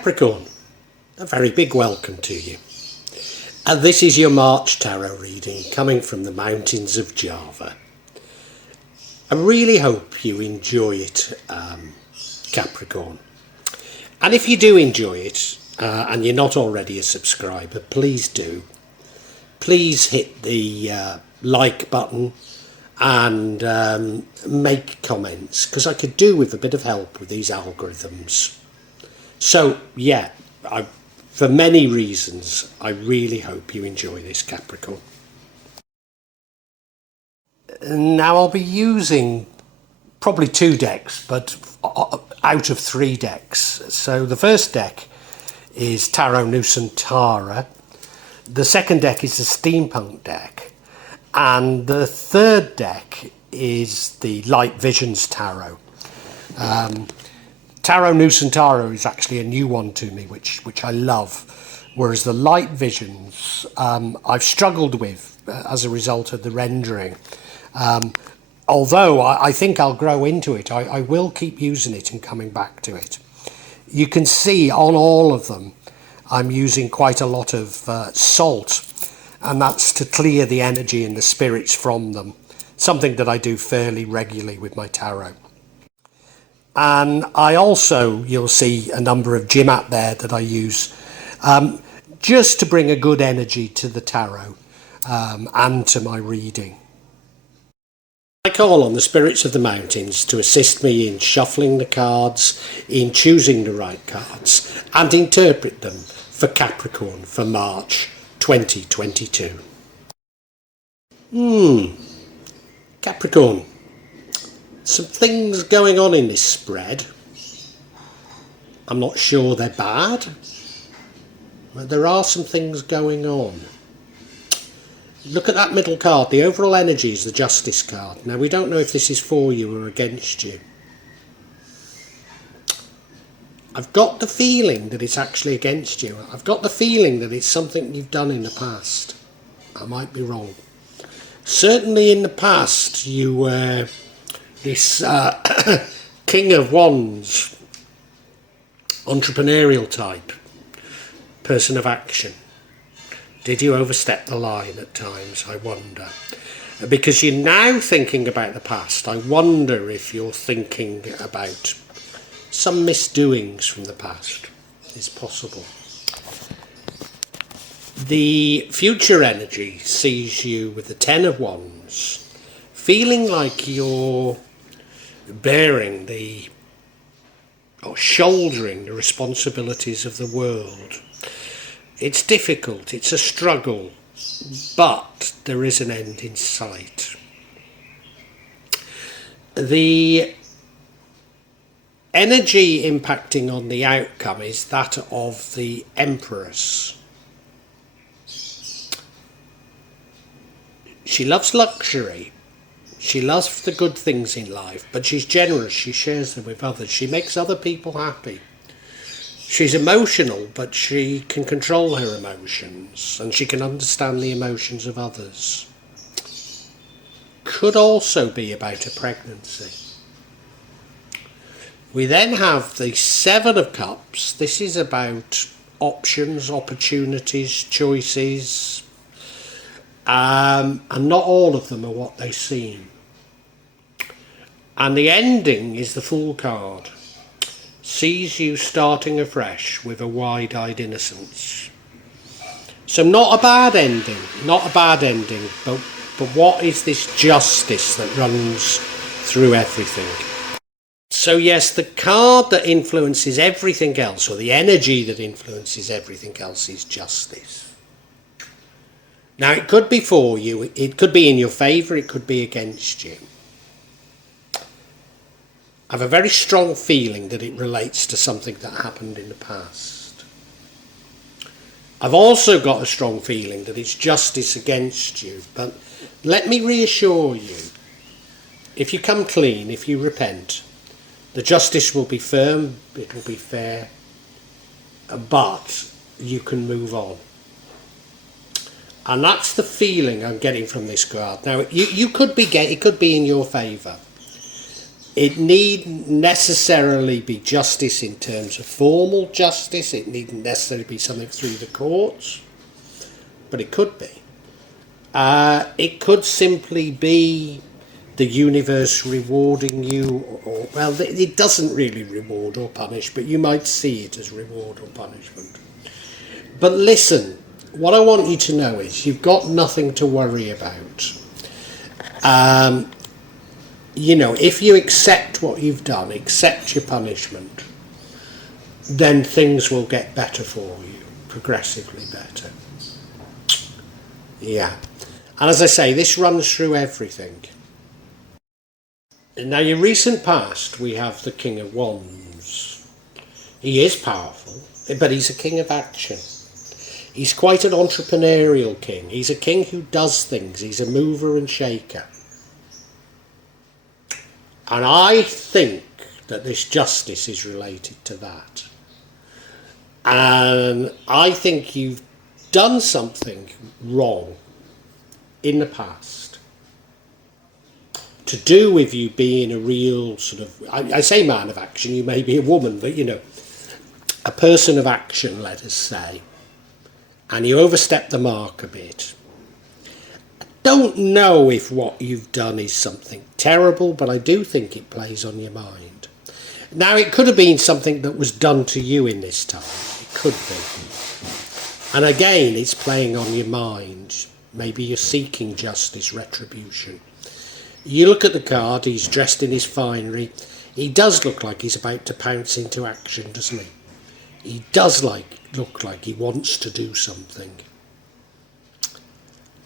Capricorn, a very big welcome to you. And this is your March tarot reading coming from the mountains of Java. I really hope you enjoy it, Capricorn. And if you do enjoy it, and you're not already a subscriber, please do. Please hit the like button and make comments, because I could do with a bit of help with these algorithms. So yeah, for many reasons, I really hope you enjoy this, Capricorn. Now I'll be using probably 2 decks, but out of 3 decks. So the first deck is Tarot Nusantara, the second deck is the Steampunk deck, and the third deck is the Light Visions Tarot. Tarot Nusantara is actually a new one to me, which I love, whereas the Light Visions I've struggled with as a result of the rendering. Although I think I'll grow into it, I will keep using it and coming back to it. You can see on all of them I'm using quite a lot of salt, and that's to clear the energy and the spirits from them, something that I do fairly regularly with my tarot. And I also, you'll see a number of Jimat there that I use just to bring a good energy to the tarot and to my reading. I call on the spirits of the mountains to assist me in shuffling the cards, in choosing the right cards, and interpret them for Capricorn for March 2022. Capricorn. Some things going on in this spread. I'm not sure they're bad, but there are some things going on. Look at that middle card. The overall energy is the Justice card. Now, we don't know if this is for you or against you. I've got the feeling that it's actually against you. I've got the feeling that it's something you've done in the past. I might be wrong. Certainly in the past you were this King of Wands, entrepreneurial type, person of action. Did you overstep the line at times, I wonder? Because you're now thinking about the past, I wonder if you're thinking about some misdoings from the past. It's possible. The future energy sees you with the 10 of Wands, feeling like you're bearing or shouldering the responsibilities of the world. It's difficult, it's a struggle, but there is an end in sight. The energy impacting on the outcome is that of the Empress. She loves luxury. She loves the good things in life, but she's generous. She shares them with others. She makes other people happy. She's emotional, but she can control her emotions, and she can understand the emotions of others. Could also be about a pregnancy. We then have the 7 of Cups. This is about options, opportunities, choices, and not all of them are what they seem. And the ending is the Fool card. Sees you starting afresh with a wide-eyed innocence. So not a bad ending, but what is this justice that runs through everything? So yes, the card that influences everything else, or the energy that influences everything else, is justice. Now, it could be for you, it could be in your favour, it could be against you. I have a very strong feeling that it relates to something that happened in the past. I've also got a strong feeling that it's justice against you, but let me reassure you, if you come clean, if you repent, the justice will be firm, it will be fair, but you can move on. And that's the feeling I'm getting from this card. Now, it could be in your favour. It needn't necessarily be justice in terms of formal justice. It needn't necessarily be something through the courts, but it could be. It could simply be the universe rewarding you, or well, it doesn't really reward or punish, but you might see it as reward or punishment. But listen, what I want you to know is you've got nothing to worry about. You know, if you accept what you've done, accept your punishment, then things will get better for you, progressively better. Yeah. And as I say, this runs through everything. Now, your recent past, we have the King of Wands. He is powerful, but he's a king of action. He's quite an entrepreneurial king. He's a king who does things. He's a mover and shaker. And I think that this justice is related to that. And I think you've done something wrong in the past to do with you being a real sort of, I say man of action, you may be a woman, but you know, a person of action, let us say, and you overstep the mark a bit. I don't know if what you've done is something terrible, but I do think it plays on your mind. Now, it could have been something that was done to you in this time. It could be. And again, it's playing on your mind. Maybe you're seeking justice, retribution. You look at the card, he's dressed in his finery. He does look like he's about to pounce into action, doesn't he? He does look like he wants to do something.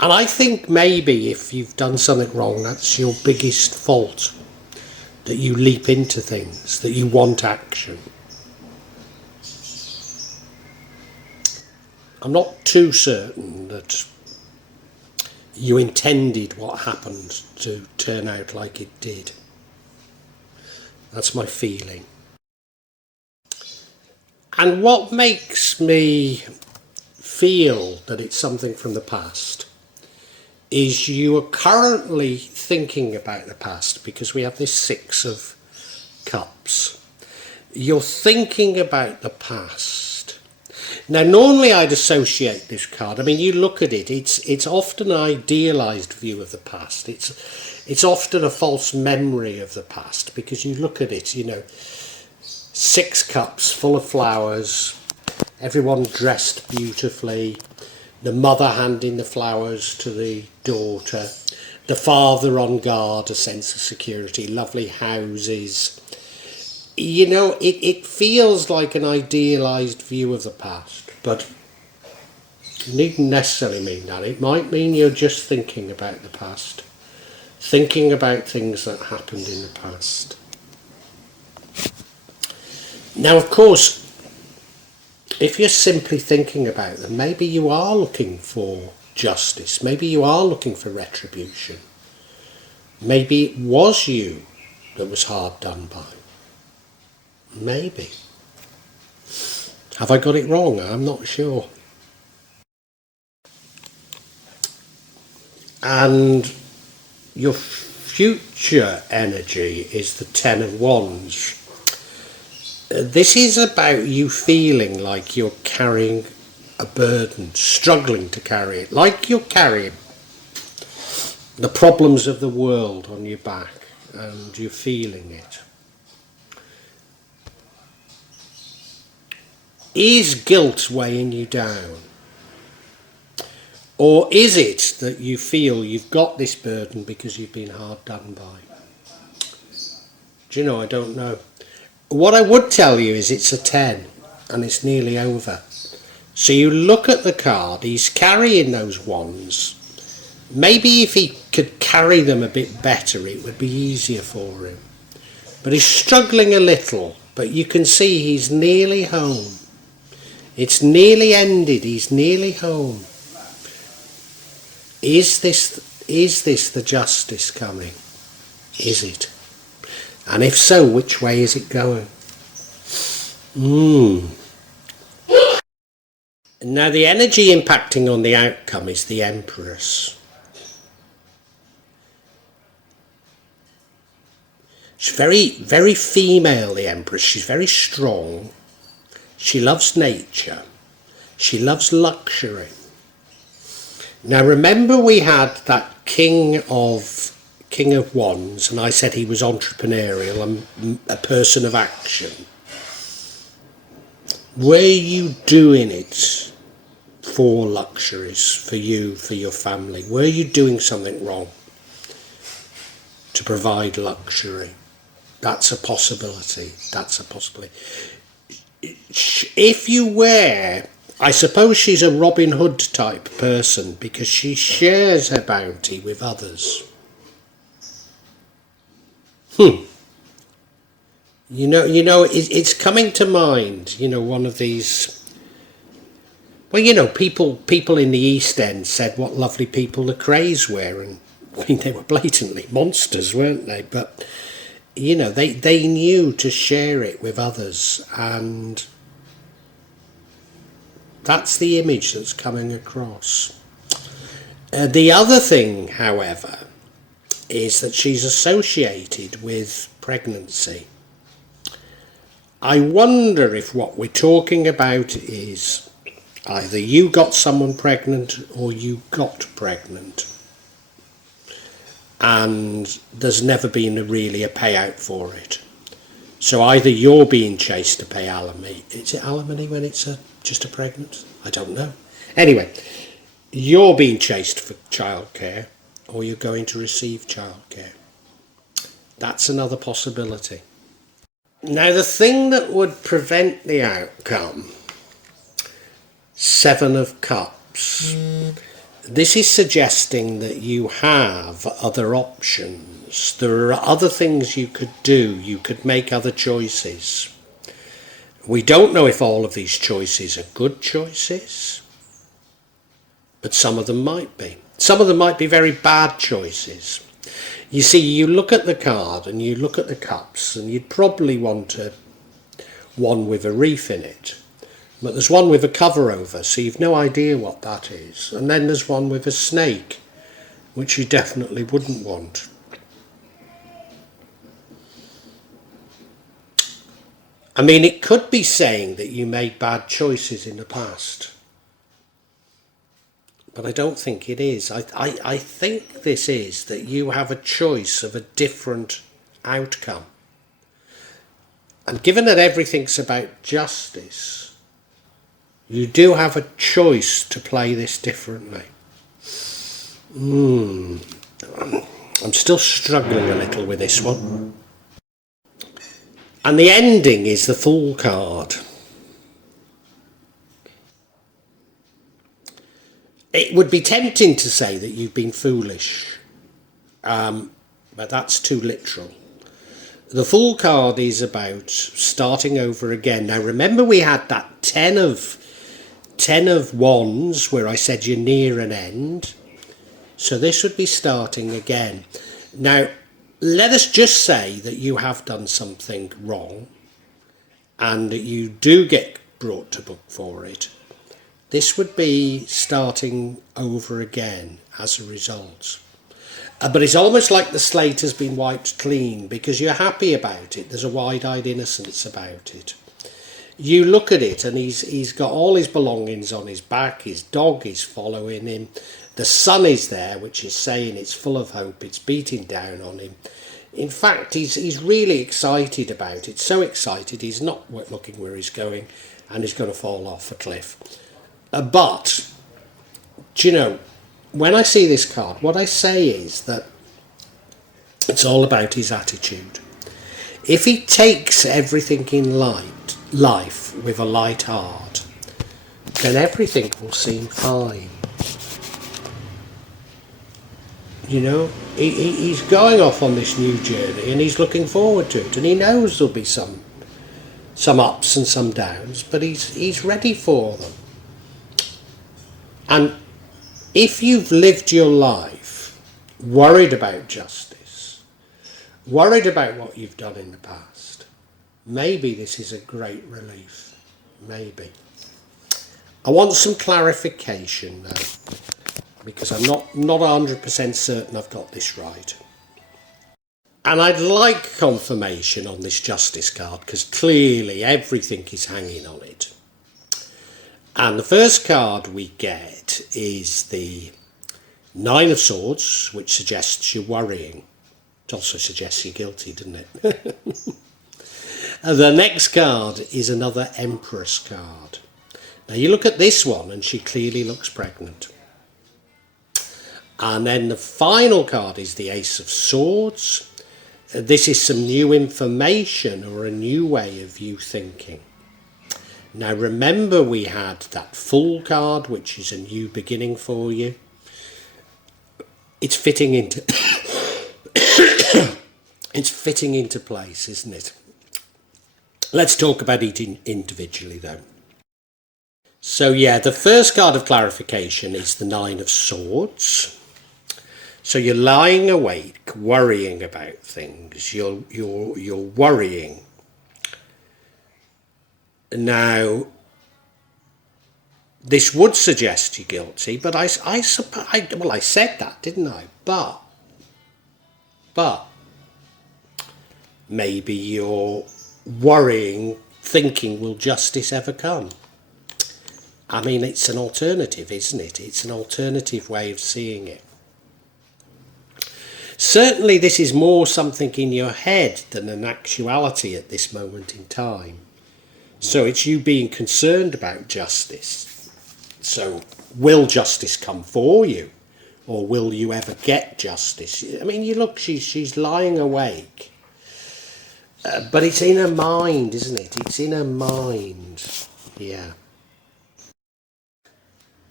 And I think maybe if you've done something wrong, that's your biggest fault. That you leap into things, that you want action. I'm not too certain that you intended what happened to turn out like it did. That's my feeling. And what makes me feel that it's something from the past is you are currently thinking about the past, because we have this 6 of Cups. You're thinking about the past. Now, normally I'd associate this card. I mean, you look at it, it's often an idealised view of the past. It's often a false memory of the past, because you look at it, you know, 6 cups full of flowers, everyone dressed beautifully, the mother handing the flowers to the daughter, the father on guard, a sense of security, lovely houses. You know, it feels like an idealised view of the past, but it needn't necessarily mean that. It might mean you're just thinking about the past, thinking about things that happened in the past. Now, of course, if you're simply thinking about them, maybe you are looking for justice, maybe you are looking for retribution. Maybe it was you that was hard done by. Maybe. Have I got it wrong? I'm not sure. And your future energy is the 10 of Wands. This is about you feeling like you're carrying a burden, struggling to carry it, like you're carrying the problems of the world on your back and you're feeling it. Is guilt weighing you down? Or is it that you feel you've got this burden because you've been hard done by? Do you know, I don't know. What I would tell you is it's a 10 and it's nearly over. So you look at the card, he's carrying those wands. Maybe if he could carry them a bit better, it would be easier for him. But he's struggling a little, but you can see he's nearly home. It's nearly ended, he's nearly home. Is this the justice coming? Is it? And if so, which way is it going? Now, the energy impacting on the outcome is the Empress. She's very, very female, the Empress. She's very strong. She loves nature. She loves luxury. Now remember, we had that King of Wands, and I said he was entrepreneurial and a person of action. Were you doing it for luxuries, for you, for your family? Were you doing something wrong to provide luxury? That's a possibility. That's a possibility. If you were, I suppose she's a Robin Hood type person because she shares her bounty with others. You know, it's coming to mind, you know, one of these. Well, you know, people in the East End said what lovely people the Krays were, and I mean, they were blatantly monsters, weren't they? But, you know, they knew to share it with others, and that's the image that's coming across. The other thing, however, is that she's associated with pregnancy. I wonder if what we're talking about is either you got someone pregnant or you got pregnant, and there's never been really a payout for it. So either you're being chased to pay alimony. Is it alimony when it's just a pregnant? I don't know. Anyway, you're being chased for childcare, or you're going to receive childcare. That's another possibility. Now, the thing that would prevent the outcome, Seven of Cups, this is suggesting that you have other options. There are other things you could do. You could make other choices. We don't know if all of these choices are good choices, but some of them might be. Some of them might be very bad choices. You see, you look at the card and you look at the cups, and you'd probably want one with a reef in it. But there's one with a cover over, so you've no idea what that is. And then there's one with a snake, which you definitely wouldn't want. I mean, it could be saying that you made bad choices in the past. But I don't think it is. I think this is that you have a choice of a different outcome. And given that everything's about justice, you do have a choice to play this differently. I'm still struggling a little with this one. And the ending is the Fool card. It would be tempting to say that you've been foolish, but that's too literal. The Fool card is about starting over again. Now remember, we had that ten of Wands where I said you're near an end. So this would be starting again. Now, let us just say that you have done something wrong and that you do get brought to book for it. This would be starting over again as a result. But it's almost like the slate has been wiped clean because you're happy about it. There's a wide-eyed innocence about it. You look at it and he's got all his belongings on his back. His dog is following him. The sun is there, which is saying it's full of hope. It's beating down on him. In fact, he's really excited about it. So excited he's not looking where he's going and he's going to fall off a cliff. But, do you know, when I see this card, what I say is that it's all about his attitude. If he takes everything in life with a light heart, then everything will seem fine. You know, he's going off on this new journey and he's looking forward to it, and he knows there'll be some ups and some downs, but he's ready for them. And if you've lived your life worried about justice, worried about what you've done in the past, maybe this is a great relief. Maybe. I want some clarification though, because I'm not 100% certain I've got this right. And I'd like confirmation on this Justice card, because clearly everything is hanging on it. And the first card we get is the Nine of Swords, which suggests you're worrying. It also suggests you're guilty, doesn't it? And the next card is another Empress card. Now you look at this one and she clearly looks pregnant. And then the final card is the Ace of Swords. This is some new information or a new way of you thinking. Now remember, we had that Fool card, which is a new beginning for you. It's fitting into it's fitting into place, isn't it? Let's talk about it individually though. So yeah, the first card of clarification is the Nine of Swords. So you're lying awake, worrying about things. You're worrying. Now, this would suggest you're guilty, but I said that, didn't I? But maybe you're worrying, thinking, will justice ever come? I mean, it's an alternative, isn't it? It's an alternative way of seeing it. Certainly this is more something in your head than an actuality at this moment in time. So it's you being concerned about justice. So will justice come for you? Or will you ever get justice? I mean, you look, she's lying awake. But it's in her mind, isn't it? It's in her mind. Yeah.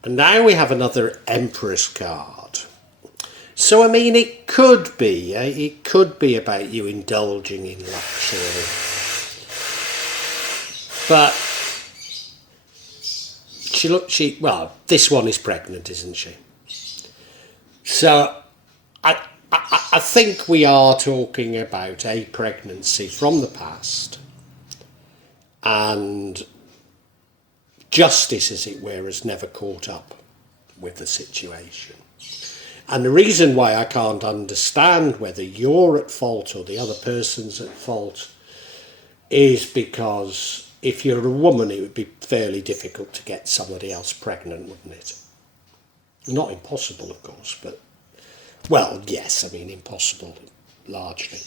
And now we have another Empress card. So, I mean, it could be about you indulging in luxury. But well, this one is pregnant, isn't she? So I think we are talking about a pregnancy from the past, and justice, as it were, has never caught up with the situation. And the reason why I can't understand whether you're at fault or the other person's at fault is because if you're a woman, it would be fairly difficult to get somebody else pregnant, wouldn't it? Not impossible, of course, but, well, yes, I mean, impossible, largely.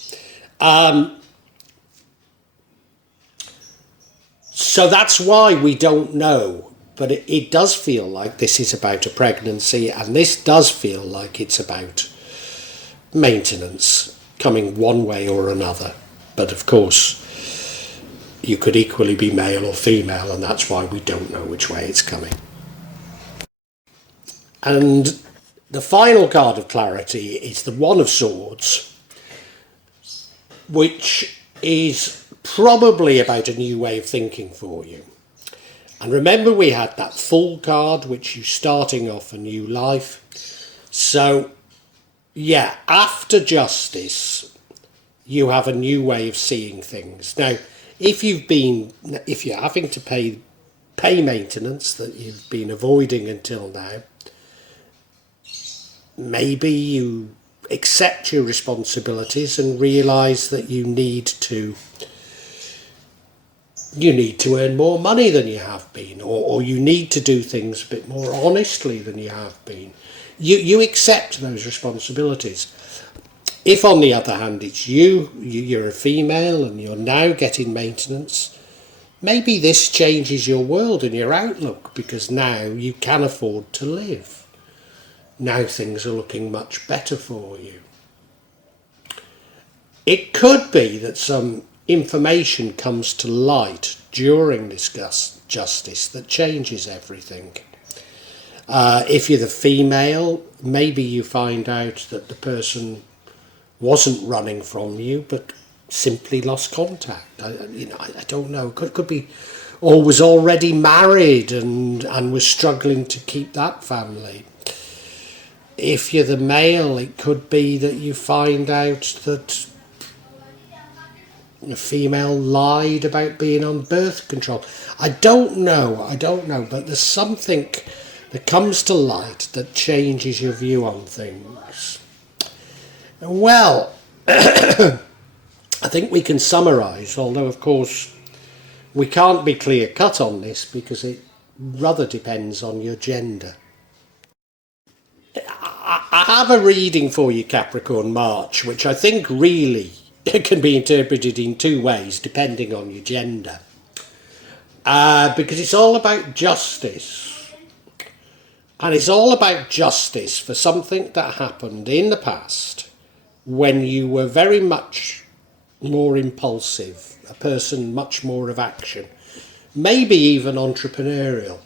So that's why we don't know, but it does feel like this is about a pregnancy, and this does feel like it's about maintenance coming one way or another. But of course, you could equally be male or female, and that's why we don't know which way it's coming. And the final card of clarity is the One of Swords, which is probably about a new way of thinking for you. And remember, we had that Fool card, which you're starting off a new life. So, yeah, after justice, you have a new way of seeing things. Now, if you're having to pay maintenance that you've been avoiding until now, maybe you accept your responsibilities and realise that you need to earn more money than you have been, or you need to do things a bit more honestly than you have been. You accept those responsibilities. If, on the other hand, it's you're a female and you're now getting maintenance, maybe this changes your world and your outlook, because now you can afford to live. Now things are looking much better for you. It could be that some information comes to light during this justice that changes everything. If you're the female, maybe you find out that the person wasn't running from you, but simply lost contact. I don't know. Could be, or was already married and was struggling to keep that family. If you're the male, it could be that you find out that a female lied about being on birth control. I don't know, but there's something that comes to light that changes your view on things. Well, I think we can summarise, although of course we can't be clear cut on this because it rather depends on your gender. I have a reading for you, Capricorn March, which I think really can be interpreted in two ways depending on your gender. Because it's all about justice. And it's all about justice for something that happened in the past when you were very much more impulsive, a person much more of action, maybe even entrepreneurial.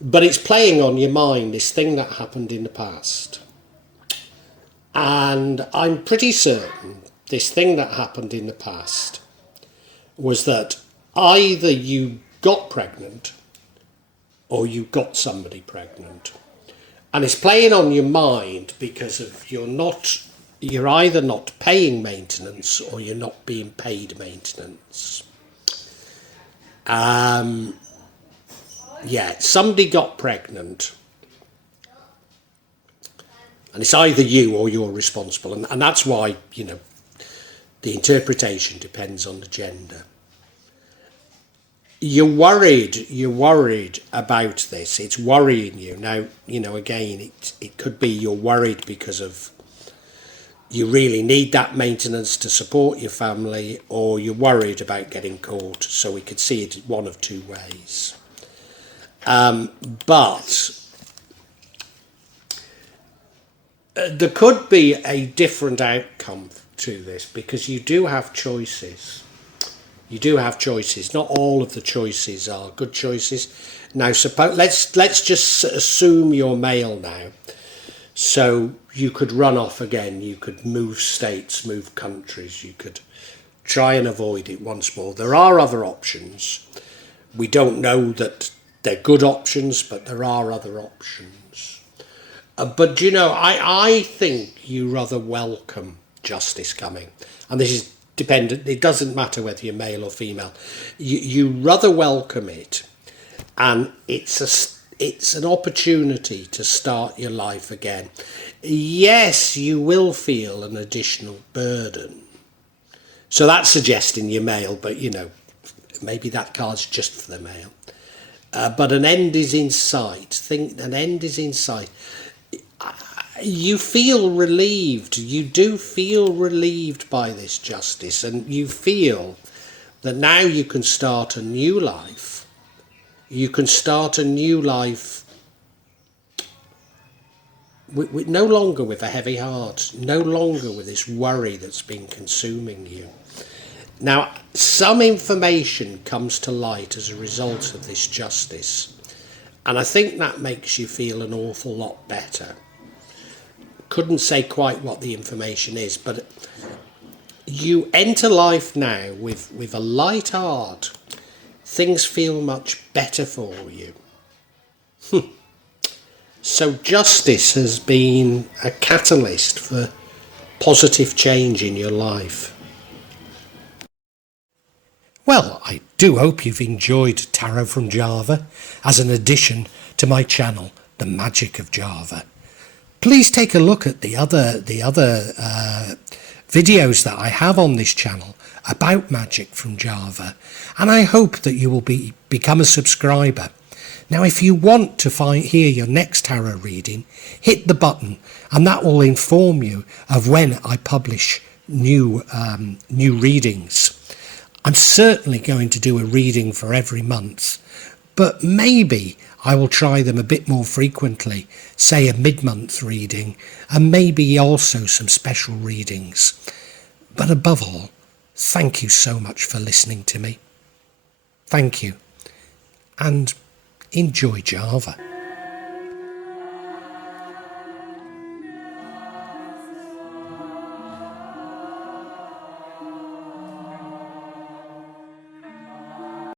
But it's playing on your mind, this thing that happened in the past. And I'm pretty certain this thing that happened in the past was that either you got pregnant or you got somebody pregnant. And it's playing on your mind because of you're either not paying maintenance or you're not being paid maintenance. Somebody got pregnant, and it's either you or you're responsible, and that's why, the interpretation depends on the gender. You're worried about this. It's worrying you. Now, again, it could be you're worried because of you really need that maintenance to support your family, or you're worried about getting caught. So we could see it one of two ways. But there could be a different outcome to this because you do have choices. You do have choices. Not all of the choices are good choices. Now, let's just assume you're male now. So you could run off again. You could move states, move countries. You could try and avoid it once more. There are other options. We don't know that they're good options, but there are other options. But I think you rather welcome justice coming, and this is dependent. It doesn't matter whether you're male or female. You rather welcome it, and it's an opportunity to start your life again. Yes, you will feel an additional burden. So that's suggesting you're male, but maybe that card's just for the male. But an end is in sight. An end is in sight. You feel relieved. You do feel relieved by this justice, and you feel that now you can start a new life. You can start a new life with no longer with a heavy heart, no longer with this worry that's been consuming you. Now, some information comes to light as a result of this justice, and I think that makes you feel an awful lot better. Couldn't say quite what the information is, but you enter life now with a light heart. Things feel much better for you. So justice has been a catalyst for positive change in your life. Well, I do hope you've enjoyed Tarot from Java as an addition to my channel, The Magic of Java. Please take a look at the other videos that I have on this channel about magic from Java, and I hope that you will become a subscriber. Now, if you want to hear your next tarot reading, hit the button, and that will inform you of when I publish new readings. I'm certainly going to do a reading for every month, but maybe I will try them a bit more frequently, say a mid-month reading, and maybe also some special readings. But above all, thank you so much for listening to me. Thank you, and enjoy Java.